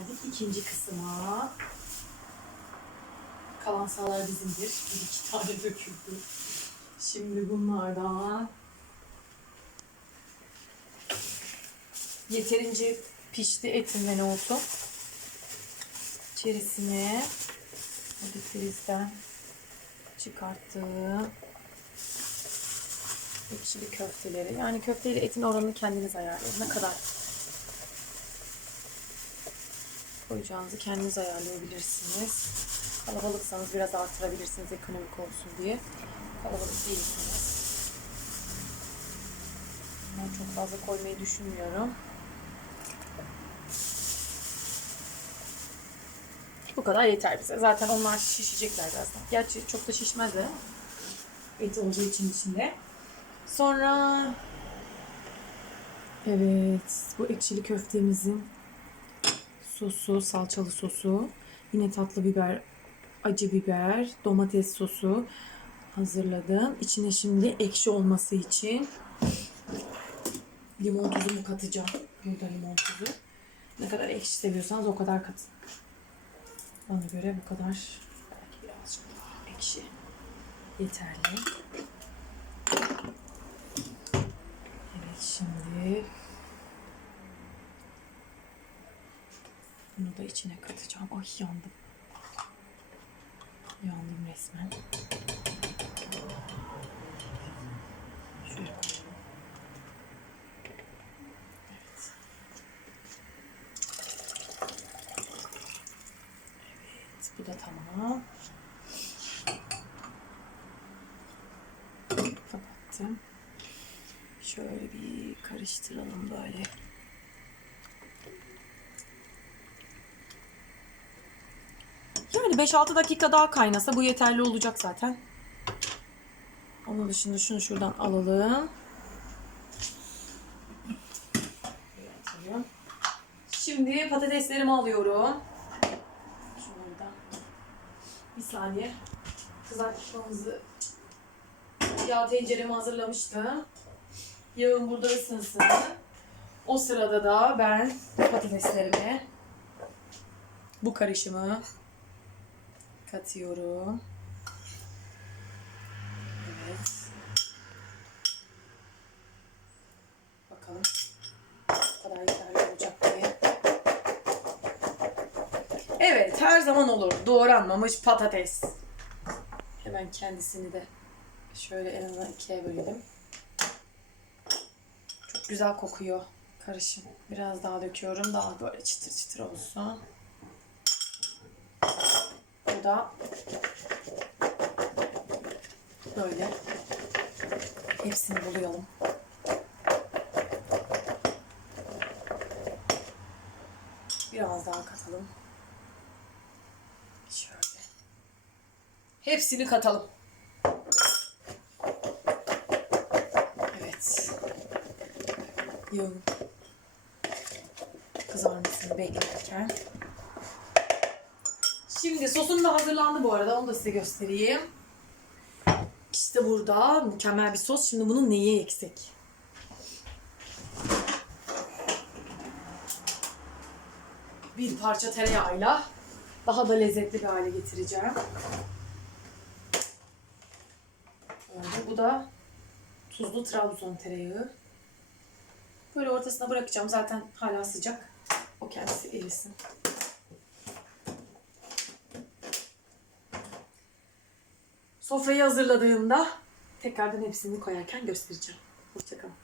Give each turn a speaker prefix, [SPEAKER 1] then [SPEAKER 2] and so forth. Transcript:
[SPEAKER 1] Geldik ikinci kısma. Kalan sağlar bizimdir. Bir iki tane döküldü. Şimdi bunlardan yeterince pişti etin ve nohutu. İçerisine hadi frizden çıkarttığım ekşili köfteleri. Yani köfteyle etin oranını kendiniz ayarlayın. Ne kadar koyacağınızı kendiniz ayarlayabilirsiniz. Kalabalıksanız biraz artırabilirsiniz ekonomik olsun diye. Kalabalık değilsiniz. Ben çok fazla koymayı düşünmüyorum. Bu kadar yeter bize. Zaten onlar şişecekler birazdan. Gerçi çok da şişmezler ama et olduğu için içinde. Sonra evet bu ekşili köftemizin sosu, salçalı sosu, yine tatlı biber, acı biber, domates sosu hazırladım. İçine şimdi ekşi olması için limon tuzumu katacağım. Burada limon tuzu. Ne kadar ekşi seviyorsanız o kadar katın. Bana göre bu kadar belki birazcık daha ekşi yeterli. Evet şimdi bunu da içine katacağım. Ay yandım. Yandım resmen. Evet, bu da tamam. Kapattım. Şöyle bir karıştıralım böyle. Yani 5-6 dakika daha kaynasa bu yeterli olacak zaten. Onun dışında şunu şuradan alalım. Şimdi patateslerimi alıyorum. Şunları da bir saniye kızartmamızı yağ tenceremi hazırlamıştım. Yağım burada ısınsın. O sırada da ben patateslerimi bu karışımı katıyorum. Evet. Bakalım. Bu kadar yeterli olacak diye. Evet her zaman olur. Doğranmamış patates. Hemen kendisini de şöyle en azından ikiye bölelim. Çok güzel kokuyor karışım. Biraz daha döküyorum. Daha böyle çıtır çıtır olsun. Bu da böyle. Hepsini bulayalım. Biraz daha katalım. Şöyle. Hepsini katalım. Evet. Yağın kızarmasını beklerken. Şimdi sosum da hazırlandı bu arada. Onu da size göstereyim. İşte burada mükemmel bir sos. Şimdi bunun neyi eksik? Bir parça tereyağıyla daha da lezzetli bir hale getireceğim. Böyle. Bu da tuzlu Trabzon tereyağı. Böyle ortasına bırakacağım. Zaten hala sıcak. O kendisi erisin. Sofrayı hazırladığımda tekrardan hepsini koyarken göstereceğim. Hoşçakalın.